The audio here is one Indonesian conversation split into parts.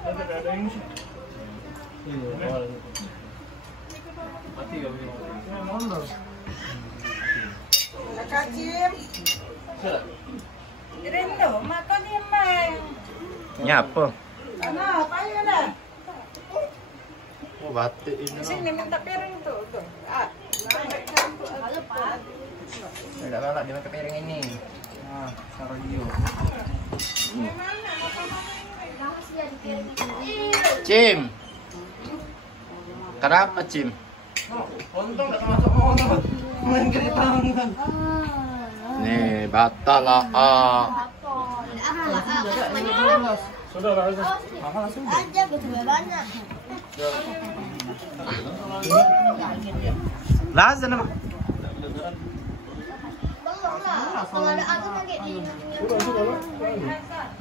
Ada yang sih. Iya, mati kau ini. Mondor. Kacim. Rendo, makan dia main. Nyapa? Ano, payo na. Oh, batik ini. Sini minta piring tuh. Ah, Tidak galak dia pakai piring ini. Nah, Sarodio. Cim. Kenapa, Cim? Untung tak masuk motor. Main ke tangan. Nih, batal lah. Sudah lah, makan langsung. Aja betul banyak. Lazan apa? Belum lah. Kalau ada aku lagi di.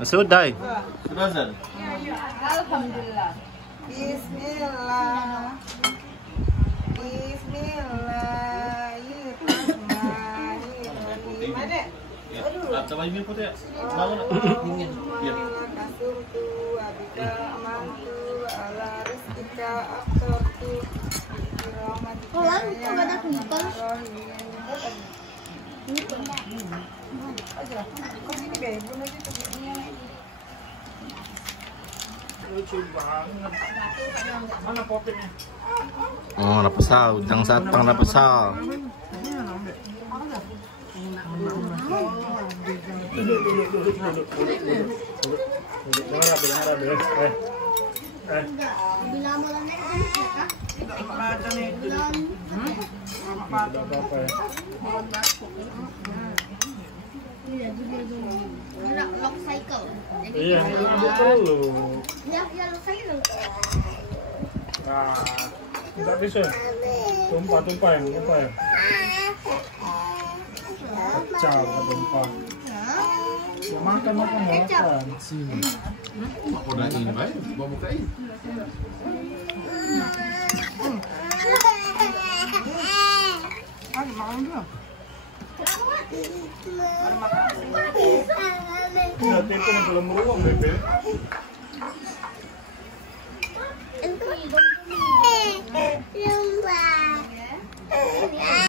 Sudah. Sudah, Zan. Alhamdulillah. Bismillah. Bismillahirrahmanirrahim. Mana? Aduh. Ada baju putih ya? Bangun. Iya. Kasurtu abika amantu ala rizkika aftartu Kawan, kau ada kumpul. Aja. Kok gini deh, bunuh itu. Lucu banget. Mana popnya? Oh, napasal. Udang satang napasal. Duduk. Jangan rabe. Bila mulanya kan ya. Macam ni. Belum. Apa ya? Iya, dulu. Lock cycle. Iya, ambil dulu. Ya, lock cycle. Nah, tidak bisa. Tumpah ya. Pecah tumpah. Ya makan. Sini. Aku udah ini baik, mau bukain. Ada makan belum? Ada makan. Ya, itu belum beruang, Bebe. Itu